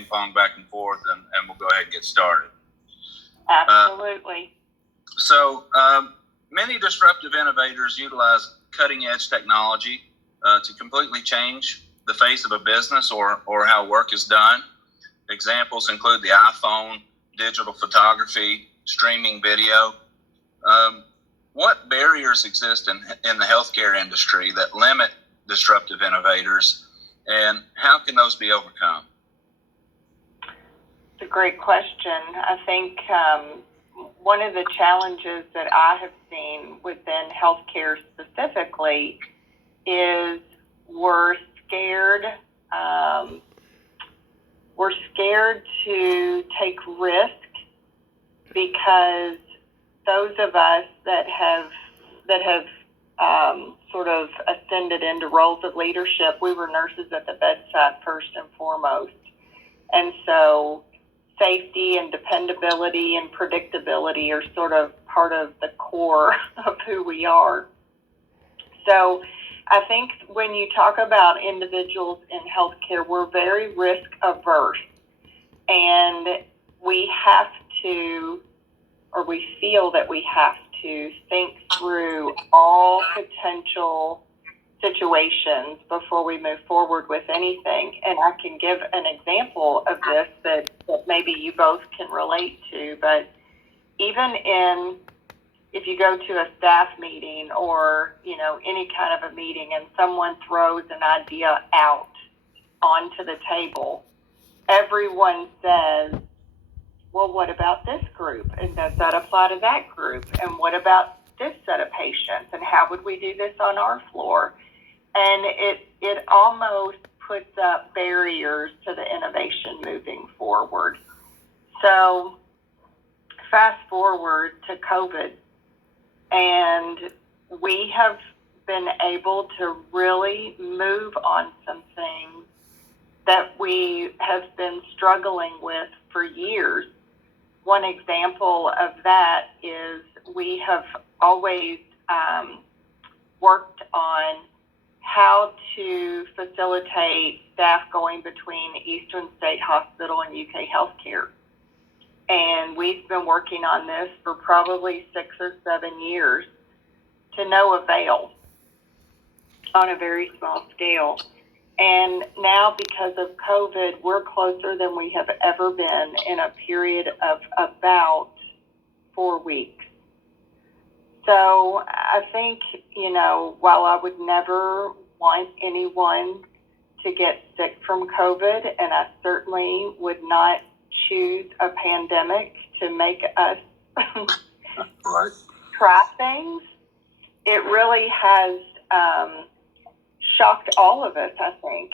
ping pong back and forth, and we'll go ahead and get started. Absolutely. Many disruptive innovators utilize cutting-edge technology to completely change the face of a business or how work is done. Examples include the iPhone, digital photography, streaming video. What barriers exist in the healthcare industry that limit disruptive innovators, and how can those be overcome? It's a great question. I think one of the challenges that I have seen within healthcare specifically is we're scared to take risk, because those of us that have sort of ascended into roles of leadership, we were nurses at the bedside first and foremost. And so safety and dependability and predictability are sort of part of the core of who we are. So I think when you talk about individuals in healthcare, we're very risk averse, and we have to, or we feel that we have to think through all potential situations before we move forward with anything. And I can give an example of this that maybe you both can relate to, but even if you go to a staff meeting or, any kind of a meeting and someone throws an idea out onto the table, everyone says, well, what about this group? And does that apply to that group? And what about this set of patients? And how would we do this on our floor? And it almost puts up barriers to the innovation moving forward. So fast forward to COVID, and we have been able to really move on some things that we have been struggling with for years. One example of that is we have always worked on how to facilitate staff going between Eastern State Hospital and UK Healthcare. And we've been working on this for probably 6 or 7 years to no avail on a very small scale. And now, because of COVID, we're closer than we have ever been in a period of about 4 weeks. So I think, while I would never want anyone to get sick from COVID, and I certainly would not choose a pandemic to make us try things, it really has shocked all of us, I think,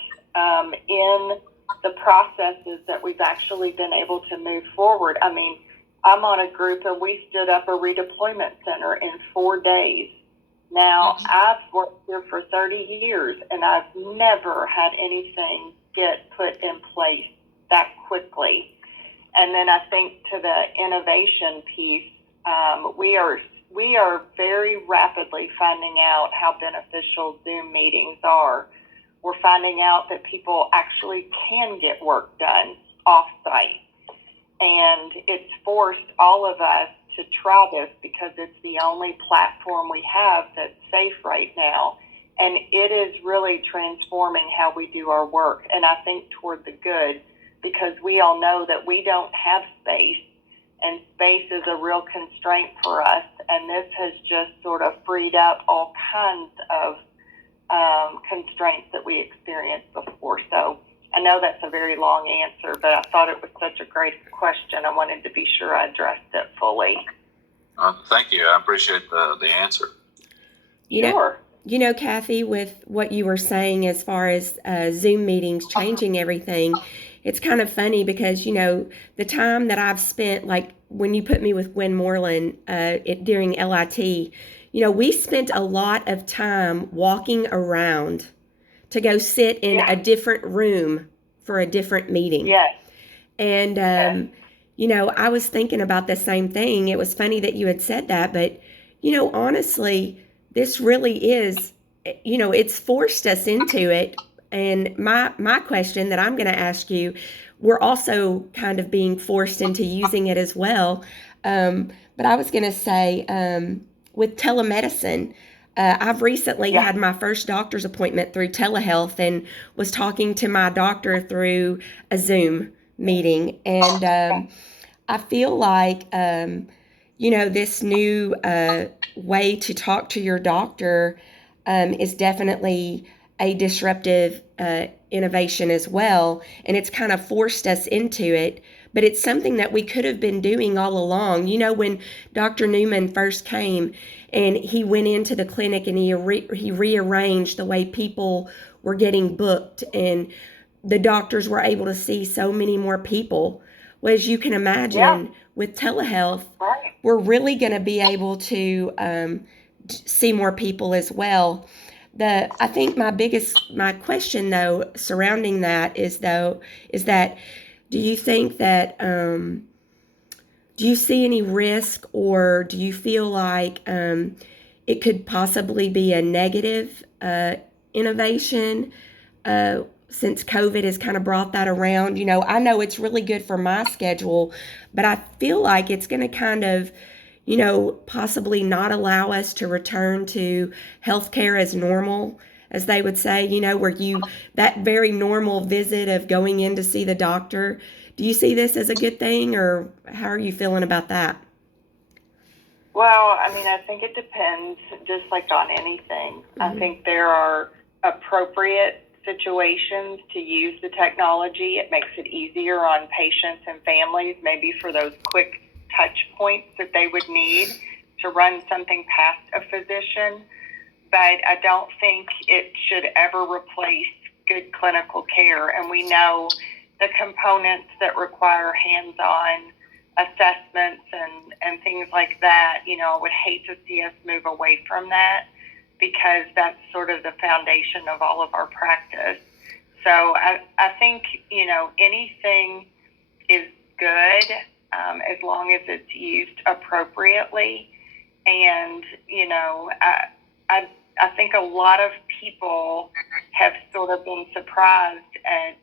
in the processes that we've actually been able to move forward. I mean, I'm on a group and we stood up a redeployment center in 4 days. Now, I've worked here for 30 years and I've never had anything get put in place that quickly. And then I think to the innovation piece, we are very rapidly finding out how beneficial Zoom meetings are. We're finding out that people actually can get work done off-site. And it's forced all of us to try this because it's the only platform we have that's safe right now. And it is really transforming how we do our work. And I think toward the good, because we all know that we don't have space, and space is a real constraint for us. And this has just sort of freed up all kinds of constraints that we experienced before. So I know that's a very long answer, but I thought it was such a great question. I wanted to be sure I addressed it fully. Thank you. I appreciate the answer. Sure. Kathy, with what you were saying as far as Zoom meetings changing everything, it's kind of funny because, the time that I've spent, like when you put me with Gwen Moreland during LIT, we spent a lot of time walking around to go sit in a different room for a different meeting. Yes. And, I was thinking about the same thing. It was funny that you had said that, but, honestly, this really is, it's forced us into it. And my question that I'm going to ask you, we're also kind of being forced into using it as well. But I was going to say, with telemedicine, I've recently Yeah. had my first doctor's appointment through telehealth and was talking to my doctor through a Zoom meeting. And I feel like, this new way to talk to your doctor is definitely a disruptive innovation as well. And it's kind of forced us into it. But it's something that we could have been doing all along. When Dr. Newman first came and he went into the clinic and he rearranged the way people were getting booked, and the doctors were able to see so many more people. Well, as you can imagine, with telehealth, Right. we're really going to be able to see more people as well. I think my question though surrounding that is that do you think that do you see any risk, or do you feel like it could possibly be a negative innovation since COVID has kind of brought that around? I know it's really good for my schedule, but I feel like it's going to kind of, possibly not allow us to return to healthcare as normal, as they would say, where that very normal visit of going in to see the doctor. Do you see this as a good thing, or how are you feeling about that? Well, I mean, I think it depends, just like on anything. I think there are appropriate situations to use the technology. It makes it easier on patients and families, maybe for those quick touch points that they would need to run something past a physician. But I don't think it should ever replace good clinical care. And we know the components that require hands-on assessments and things like that. I would hate to see us move away from that, because that's sort of the foundation of all of our practice. So I think, anything is good as long as it's used appropriately. And, I think a lot of people have sort of been surprised at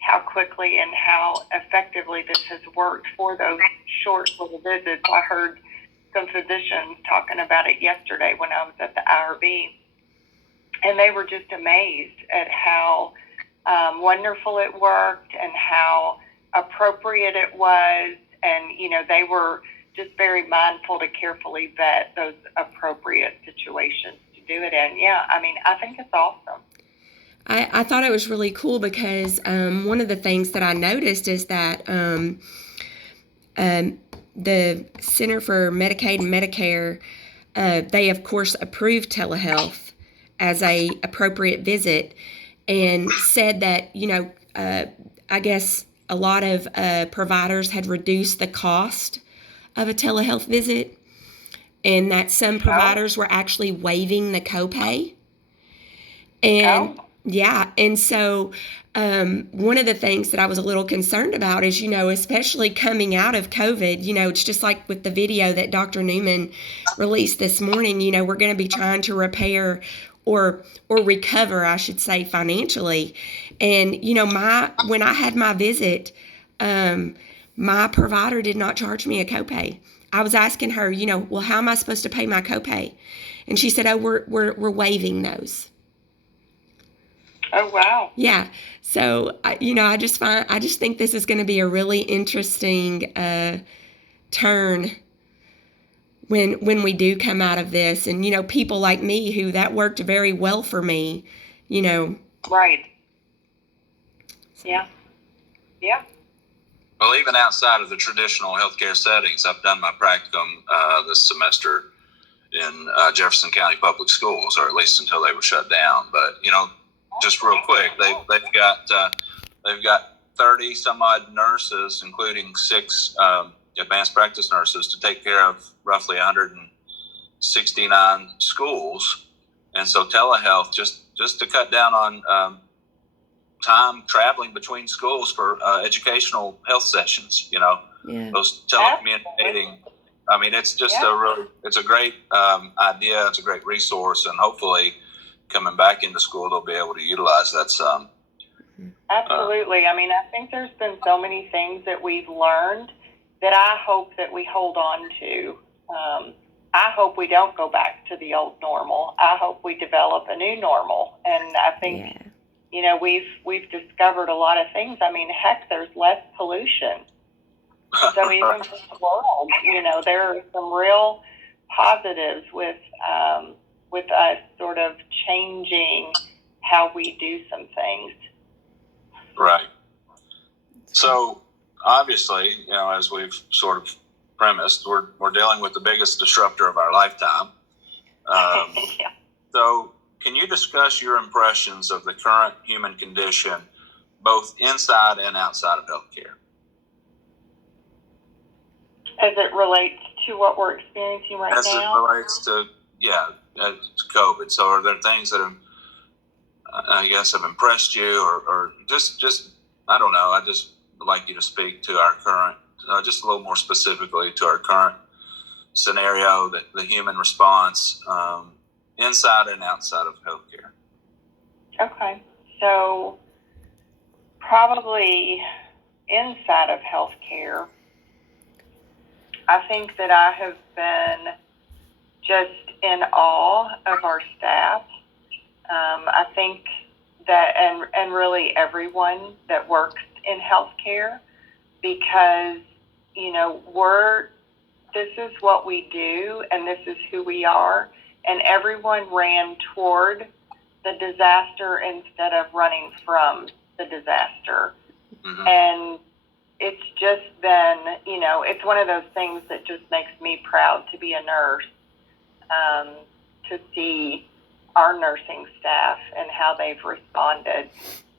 how quickly and how effectively this has worked for those short little visits. I heard some physicians talking about it yesterday when I was at the IRB, and they were just amazed at how wonderful it worked and how appropriate it was. And, they were just very mindful to carefully vet those appropriate situations to do it in. Yeah, I mean, I think it's awesome. I thought it was really cool because one of the things that I noticed is that the Center for Medicaid and Medicare, they of course approved telehealth as a appropriate visit, and said that I guess a lot of providers had reduced the cost of a telehealth visit, and that some providers were actually waiving the copay. And yeah, and so one of the things that I was a little concerned about is, especially coming out of COVID, it's just like with the video that Dr. Newman released this morning, we're going to be trying to repair or recover, I should say, financially. And, when I had my visit, my provider did not charge me a copay. I was asking her, well, how am I supposed to pay my copay? And she said, oh, we're waiving those. Oh, wow. Yeah. So, I just think this is going to be a really interesting turn when we do come out of this. And, people like me who that worked very well for me, Right. Yeah. Yeah. Well, even outside of the traditional healthcare settings, I've done my practicum this semester in Jefferson County Public Schools, or at least until they were shut down. But, just real quick, they've got 30 some odd nurses, including 6 advanced practice nurses, to take care of roughly 169 schools. And so telehealth, just to cut down on time traveling between schools for educational health sessions, those telecommunicating. I mean, it's just it's a great idea. It's a great resource, and hopefully coming back into school, they'll be able to utilize that some. Absolutely. I mean, I think there's been so many things that we've learned that I hope that we hold on to. I hope we don't go back to the old normal. I hope we develop a new normal. And I think, Yeah. you know, we've discovered a lot of things. I mean, heck, there's less pollution. So even for the world, you know, there are some real positives with us sort of changing how we do some things. Right. So obviously, you know, as we've sort of premised, we're dealing with the biggest disruptor of our lifetime. Yeah. So can you discuss your impressions of the current human condition, both inside and outside of healthcare? As it relates to what we're experiencing right As now? it relates to, to COVID. So are there things that have, I guess, have impressed you, or just I don't know. I just would like you to speak to our current, just a little more specifically to our current scenario, that the human response inside and outside of healthcare. Okay. So probably inside of healthcare, I think that I have been just in awe of our staff. I think that, and really everyone that works in healthcare, because, you know, this is what we do and this is who we are. And everyone ran toward the disaster instead of running from the disaster. Mm-hmm. And it's just been, you know, it's one of those things that just makes me proud to be a nurse, to see our nursing staff and how they've responded.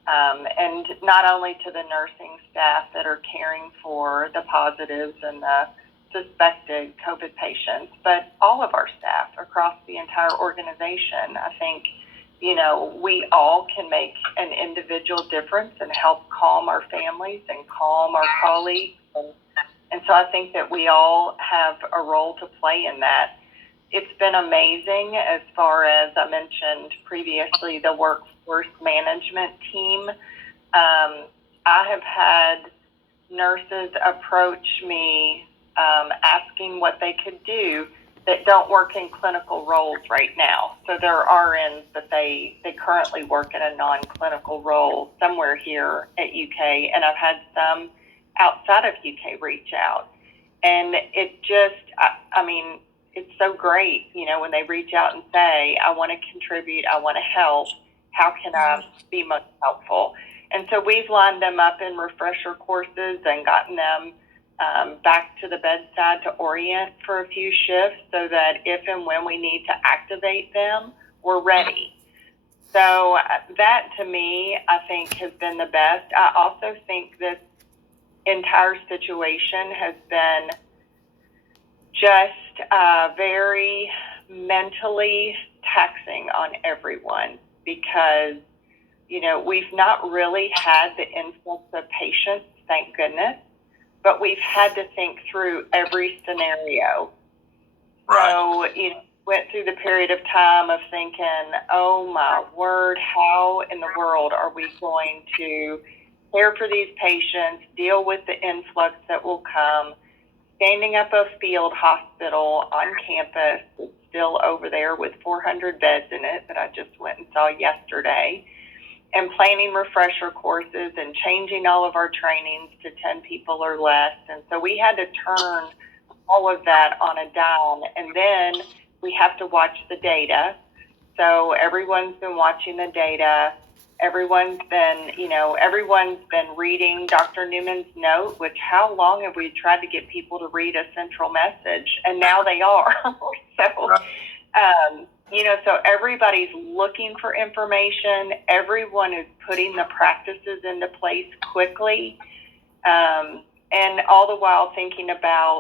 And not only to the nursing staff that are caring for the positives and the suspected COVID patients, but all of our staff across the entire organization. I think, you know, we all can make an individual difference and help calm our families and calm our colleagues. And so I think that we all have a role to play in that. It's been amazing as far as I mentioned previously, the workforce management team. I have had nurses approach me asking what they could do that don't work in clinical roles right now. So there are RNs that they currently work in a non-clinical role somewhere here at UK, and I've had some outside of UK reach out. And it just, I mean, it's so great, you know, when they reach out and say, I want to contribute, I want to help, how can I be most helpful? And so we've lined them up in refresher courses and gotten them back to the bedside to orient for a few shifts so that if and when we need to activate them, we're ready. So that to me, I think has been the best. I also think this entire situation has been just very mentally taxing on everyone because, you know, we've not really had the influx of patients, thank goodness, but we've had to think through every scenario. Right. So, you know, went through the period of time of thinking, oh my word, how in the world are we going to care for these patients, deal with the influx that will come, standing up a field hospital on campus, it's still over there with 400 beds in it that I just went and saw yesterday, and planning refresher courses and changing all of our trainings to 10 people or less. And so we had to turn all of that on a dime. And then we have to watch the data. So everyone's been watching the data. Everyone's been reading Dr. Newman's note, which how long have we tried to get people to read a central message? And now they are. So everybody's looking for information. Everyone is putting the practices into place quickly. And all the while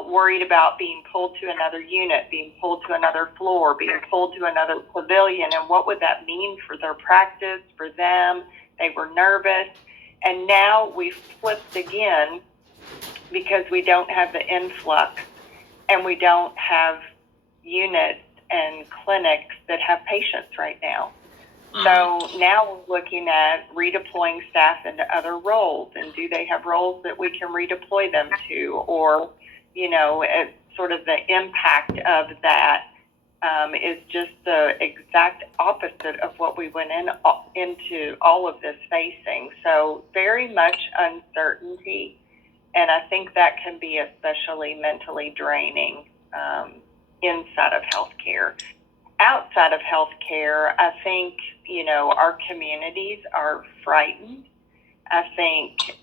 worried about being pulled to another unit, being pulled to another floor, being pulled to another pavilion. And what would that mean for their practice, for them? They were nervous. And now we've flipped again because we don't have the influx and we don't have units and clinics that have patients right now. So now we're looking at redeploying staff into other roles, and do they have roles that we can redeploy them to, or, sort of the impact of that is just the exact opposite of what we went into all of this facing. So very much uncertainty, and I think that can be especially mentally draining inside of healthcare. Outside of healthcare, I think, our communities are frightened. I think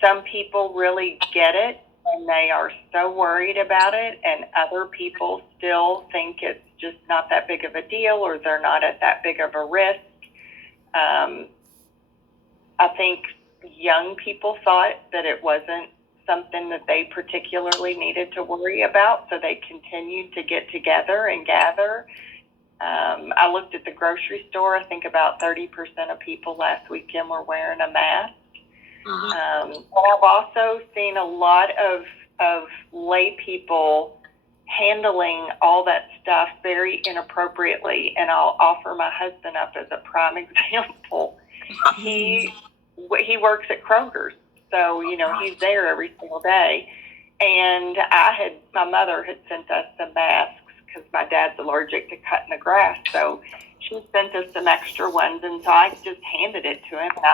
some people really get it and they are so worried about it, and other people still think it's just not that big of a deal, or they're not at that big of a risk. I think young people thought that it wasn't something that they particularly needed to worry about, so they continued to get together and gather. I looked at the grocery store. I think about 30% of people last weekend were wearing a mask. And I've also seen a lot of lay people handling all that stuff very inappropriately, and I'll offer my husband up as a prime example. He works at Kroger's, so he's there every single day. And my mother had sent us some masks because my dad's allergic to cutting the grass, so she sent us some extra ones, and so I just handed it to him, and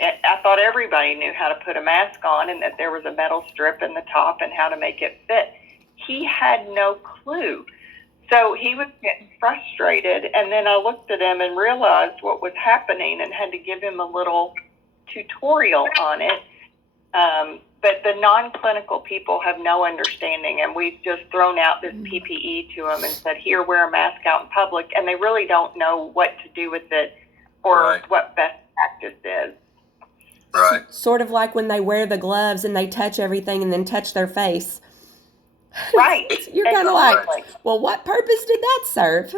I thought everybody knew how to put a mask on, and that there was a metal strip in the top and how to make it fit. He had no clue. So he was getting frustrated, and then I looked at him and realized what was happening and had to give him a little tutorial on it. But the non-clinical people have no understanding, and we've just thrown out this PPE to them and said, here, wear a mask out in public, and they really don't know what to do with it or what best practice is. Right. Sort of like when they wear the gloves and they touch everything and then touch their face. Right. You're kind of like, well, what purpose did that serve?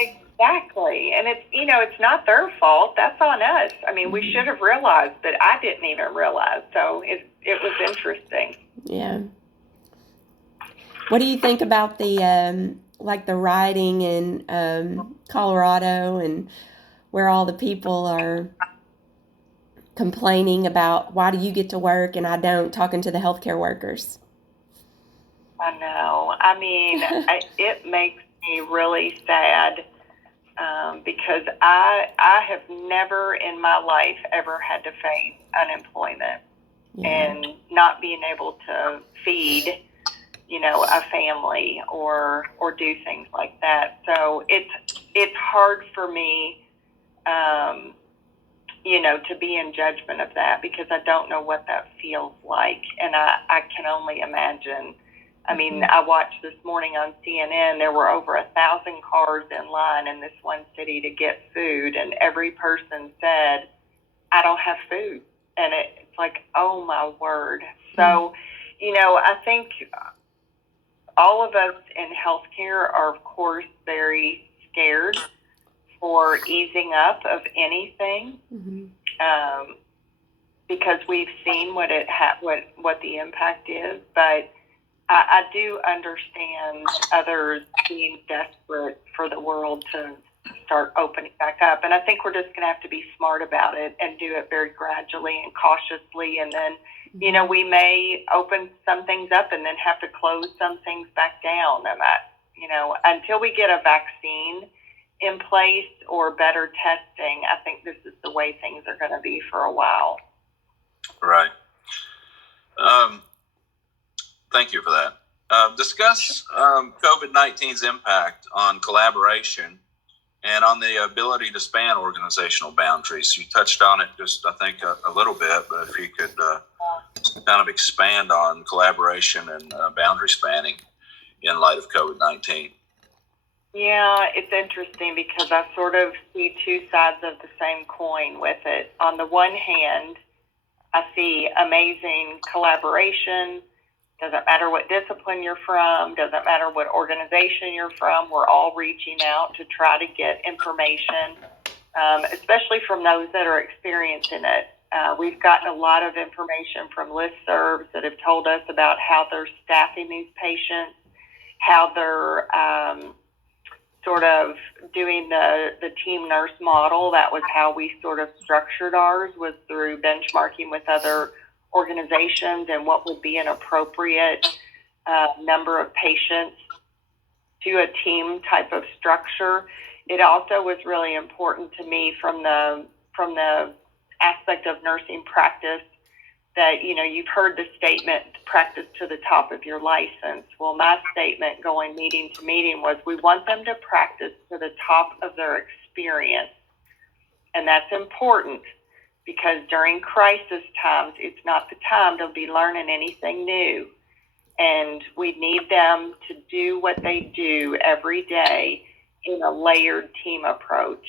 Exactly. And it's not their fault. That's on us. I mean, we should have realized, but I didn't even realize. So it was interesting. Yeah. What do you think about the rioting in Colorado, and where all the people are complaining about, why do you get to work and I don't, talking to the healthcare workers? I know. I mean, it makes me really sad because I have never in my life ever had to face unemployment and not being able to feed, a family or do things like that. So it's hard for me, to be in judgment of that, because I don't know what that feels like, and I can only imagine. I mean, I watched this morning on CNN, there were over 1,000 cars in line in this one city to get food, and every person said, I don't have food. And it's like, oh my word. So, I think all of us in healthcare are, of course, very scared for easing up of anything, because we've seen what the impact is. But I do understand others being desperate for the world to start opening back up. And I think we're just going to have to be smart about it and do it very gradually and cautiously. And then, we may open some things up and then have to close some things back down. And until we get a vaccine in place or better testing, I think this is the way things are going to be for a while. Right. Thank you for that. Discuss COVID-19's impact on collaboration and on the ability to span organizational boundaries. You touched on it just, I think, a little bit, but if you could kind of expand on collaboration and boundary spanning in light of COVID-19. Yeah, it's interesting because I sort of see two sides of the same coin with it. On the one hand, I see amazing collaboration. Doesn't matter what discipline you're from, doesn't matter what organization you're from, we're all reaching out to try to get information, especially from those that are experiencing it. We've gotten a lot of information from listservs that have told us about how they're staffing these patients, how they're sort of doing the team nurse model, that was how we sort of structured ours, was through benchmarking with other organizations and what would be an appropriate number of patients to a team type of structure. It also was really important to me from the aspect of nursing practice that, you know, you've heard the statement, practice to the top of your license. Well, my statement going meeting to meeting was, we want them to practice to the top of their experience. And that's important because during crisis times, it's not the time to be learning anything new. And we need them to do what they do every day in a layered team approach.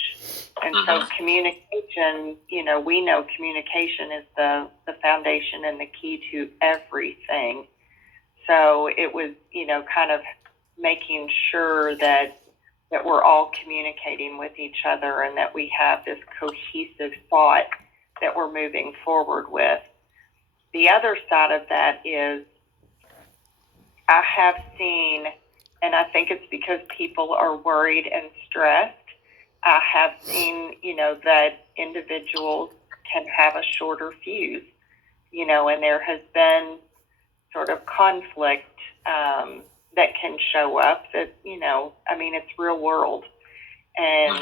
And so communication, you know, we know communication is the foundation and the key to everything. So it was, you know, kind of making sure that we're all communicating with each other and that we have this cohesive thought that we're moving forward with. The other side of that is, I have seen, and I think it's because people are worried and stressed, I have seen, you know, that individuals can have a shorter fuse, you know, and there has been sort of conflict that can show up that, you know, I mean, it's real world. And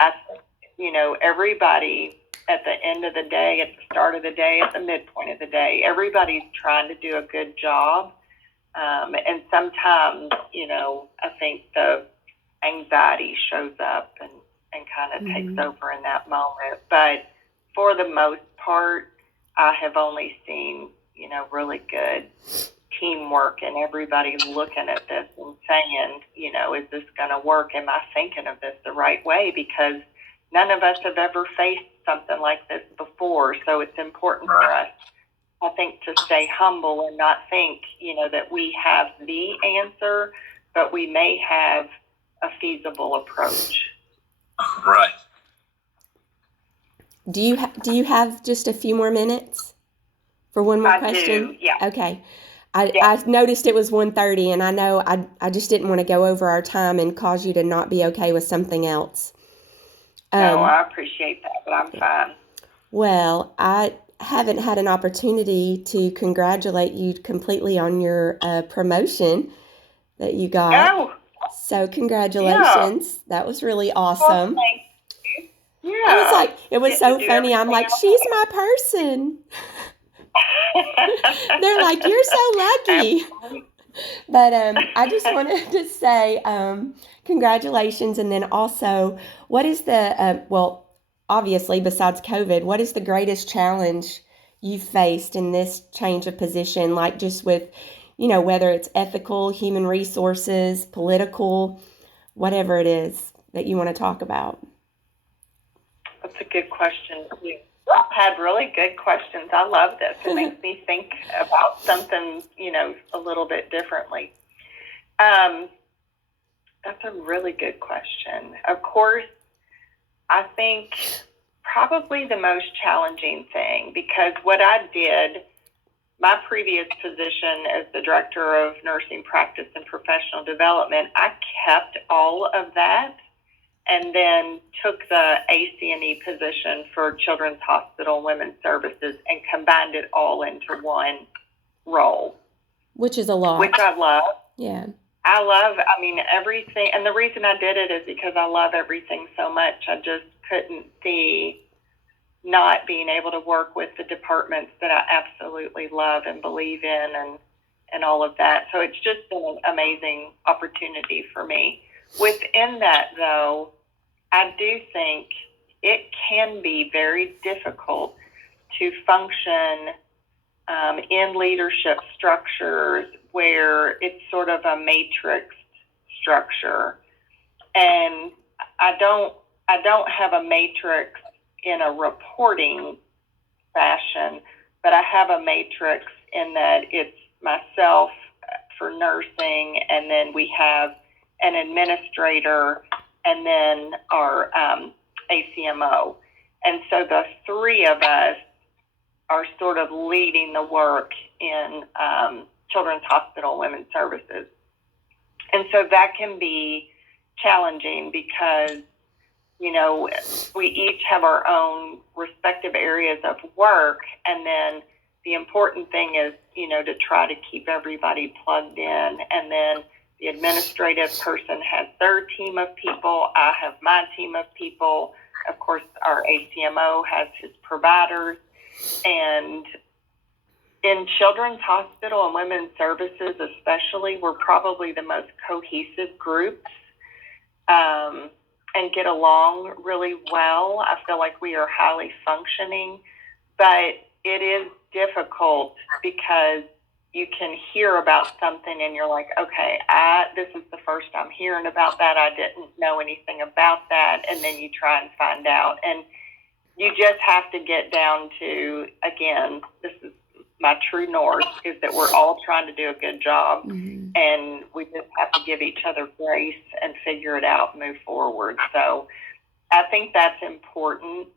I think, you know, everybody at the end of the day, at the start of the day, at the midpoint of the day, everybody's trying to do a good job. And sometimes, you know, I think the anxiety shows up and kind of takes over in that moment. But for the most part, I have only seen, you know, really good teamwork and everybody looking at this and saying, you know, is this going to work? Am I thinking of this the right way? Because none of us have ever faced something like this before. So it's important for us, I think, to stay humble and not think, you know, that we have the answer, but we may have a feasible approach. Right. Do you have just a few more minutes for one more I question? do, yeah. Okay. I noticed it was 1:30, and I know I just didn't want to go over our time and cause you to not be okay with something else. No, I appreciate that, but I'm fine. Well, I haven't had an opportunity to congratulate you completely on your promotion that you got. Oh, So congratulations. That was really awesome. well, thank you. Yeah. I was like, it was Get so to do funny. I'm everything like, else. she's my person. They're like, you're so lucky. But I just wanted to say congratulations. And then also, what is the, well, obviously, besides COVID, what is the greatest challenge you've faced in this change of position? Like just with, you know, whether it's ethical, human resources, political, whatever it is that you want to talk about. That's a good question. You had really good questions. I love this. It makes me think about something, you know, a little bit differently. That's a really good question. Of course, I think probably the most challenging thing, because what I did, my previous position as the director of nursing practice and professional development, I kept all of that and then took the AC&E position for Children's Hospital and Women's Services and combined it all into one role. Which is a lot. Which I love. Yeah. I mean, everything. And the reason I did it is because I love everything so much. I just couldn't see not being able to work with the departments that I absolutely love and believe in and all of that. So it's just been an amazing opportunity for me. Within that, though, I do think it can be very difficult to function in leadership structures where it's sort of a matrix structure. And I don't have a matrix in a reporting fashion, but I have a matrix in that it's myself for nursing, and then we have an administrator, and then our ACMO. And so the three of us are sort of leading the work in Children's Hospital Women's Services. And so that can be challenging because, you know, we each have our own respective areas of work. And then the important thing is, you know, to try to keep everybody plugged in. And then the administrative person has their team of people. I have my team of people. Of course, our ACMO has his providers. And in Children's Hospital and Women's Services especially, we're probably the most cohesive groups and get along really well. I feel like we are highly functioning, but it is difficult because you can hear about something and you're like, okay, this is the first I'm hearing about that. I didn't know anything about that. And then you try and find out. And you just have to get down to, again, this is my true north, is that we're all trying to do a good job. Mm-hmm. And we just have to give each other grace and figure it out and move forward. So I think that's important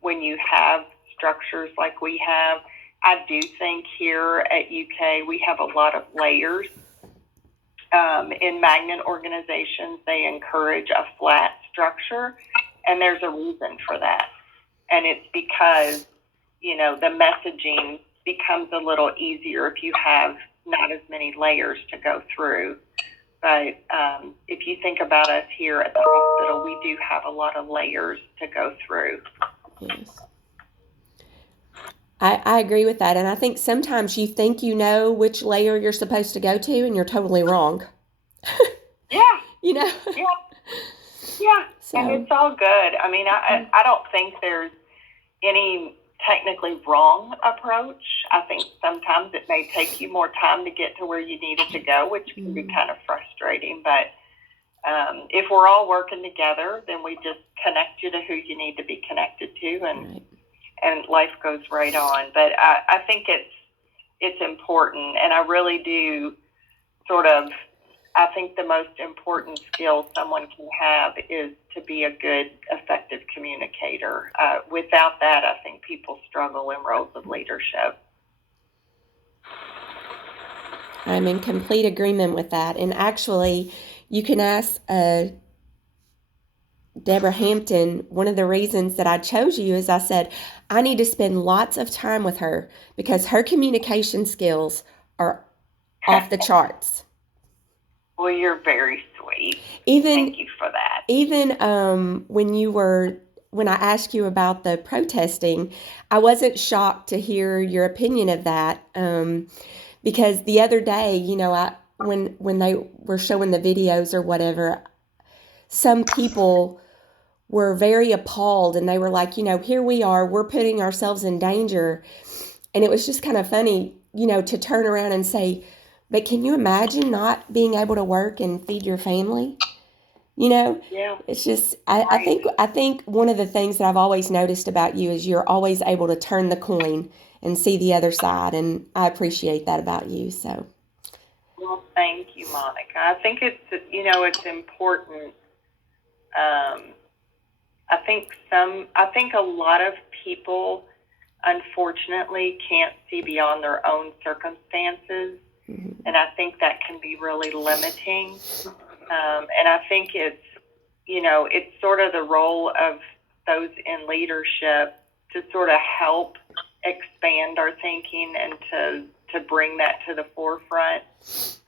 when you have structures like we have. I do think here at UK we have a lot of layers. In magnet organizations, they encourage a flat structure, and there's a reason for that. And it's because, you know, the messaging becomes a little easier if you have not as many layers to go through. But if you think about us here at the hospital, we do have a lot of layers to go through. Yes. I agree with that. And I think sometimes you think you know which layer you're supposed to go to, and you're totally wrong. Yeah. You know? Yeah. Yeah. So. And it's all good. I mean, I don't think there's any technically wrong approach. I think sometimes it may take you more time to get to where you needed to go, which can be kind of frustrating. But if we're all working together, then we just connect you to who you need to be connected to, and life goes right on. But I think it's important, and I really do I think the most important skill someone can have is to be a good, effective communicator. Without that, I think people struggle in roles of leadership. I'm in complete agreement with that. And actually, you can ask Deborah Hampton. One of the reasons that I chose you is I said, I need to spend lots of time with her because her communication skills are off the charts. Well, you're very sweet. Even, thank you for that. Even when I asked you about the protesting, I wasn't shocked to hear your opinion of that because the other day, you know, when they were showing the videos or whatever, some people were very appalled and they were like, you know, here we are, we're putting ourselves in danger. And it was just kind of funny, you know, to turn around and say, but can you imagine not being able to work and feed your family? You know, yeah. It's just, I think one of the things that I've always noticed about you is you're always able to turn the coin and see the other side. And I appreciate that about you. So. Well, thank you, Monica. I think it's important. I think a lot of people, unfortunately, can't see beyond their own circumstances. Mm-hmm. And I think that can be really limiting. And I think it's sort of the role of those in leadership to sort of help expand our thinking and to bring that to the forefront.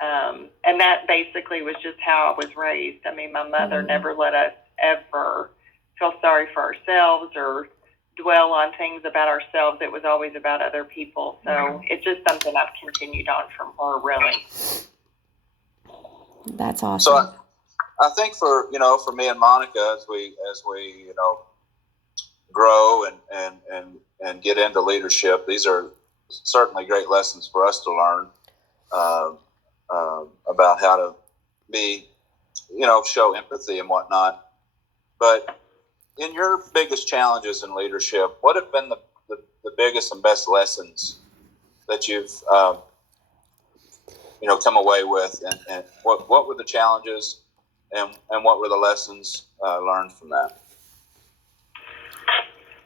And that basically was just how I was raised. I mean, my mother never let us ever feel sorry for ourselves or dwell on things about ourselves. It was always about other people. So it's just something I've continued on from her, really. That's awesome. So I think for me and Monica, as we grow and get into leadership, these are certainly great lessons for us to learn about how to be, show empathy and whatnot. But in your biggest challenges in leadership, what have been the biggest and best lessons that you've come away with, and what were the challenges and what were the lessons learned from that?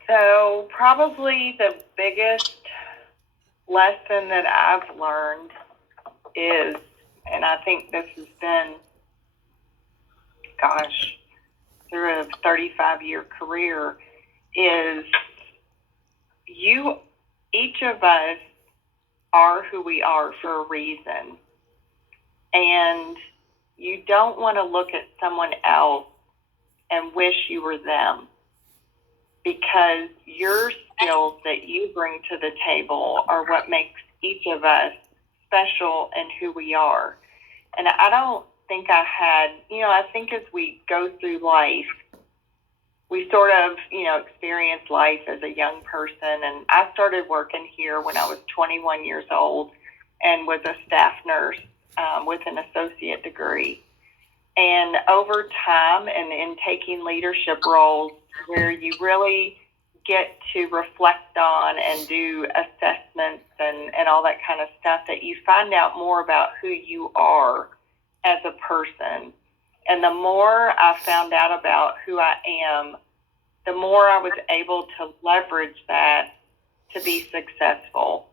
So probably the biggest lesson that I've learned is, and I think this has been through a 35-year career is each of us are who we are for a reason. And you don't want to look at someone else and wish you were them, because your skills that you bring to the table are what makes each of us special and who we are. And I don't think I think as we go through life, we sort of, experience life as a young person. And I started working here when I was 21 years old and was a staff nurse with an associate degree. And over time and in taking leadership roles where you really get to reflect on and do assessments and all that kind of stuff, that you find out more about who you are as a person. And the more I found out about who I am, the more I was able to leverage that to be successful.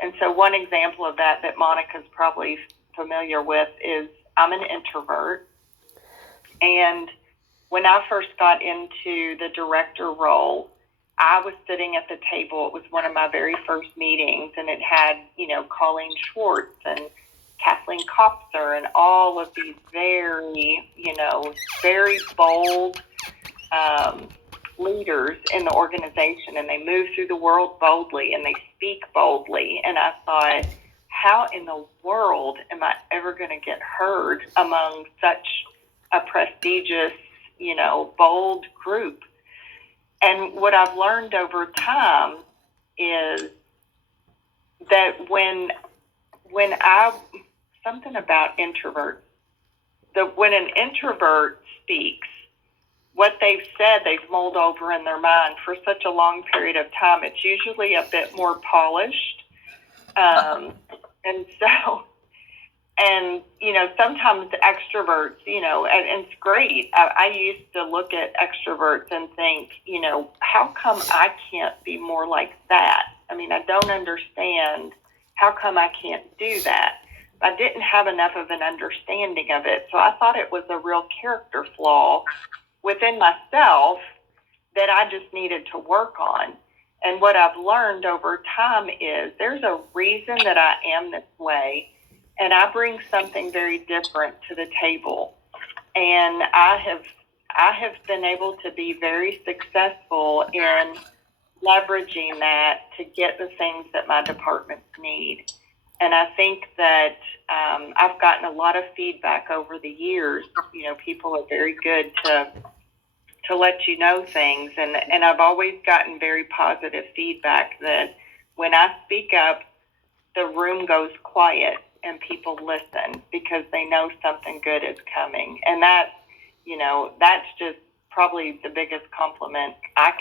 And so one example of that Monica's probably familiar with is I'm an introvert. And when I first got into the director role, I was sitting at the table. It was one of my very first meetings, and it had, Colleen Schwartz and Kathleen Kopser and all of these very, very bold leaders in the organization, and they move through the world boldly and they speak boldly. And I thought, how in the world am I ever going to get heard among such a prestigious, bold group? And what I've learned over time is that something about introverts, that when an introvert speaks, what they've said, they've mulled over in their mind for such a long period of time. It's usually a bit more polished. Sometimes extroverts, and it's great. I used to look at extroverts and think, how come I can't be more like that? I mean, I don't understand. How come I can't do that? I didn't have enough of an understanding of it. So I thought it was a real character flaw within myself that I just needed to work on. And what I've learned over time is there's a reason that I am this way, and I bring something very different to the table. And I have been able to be very successful in leveraging that to get the things that my departments need. And I think that I've gotten a lot of feedback over the years. People are very good to let you know things. And I've always gotten very positive feedback that when I speak up, the room goes quiet and people listen because they know something good is coming. And that's just probably the biggest compliment I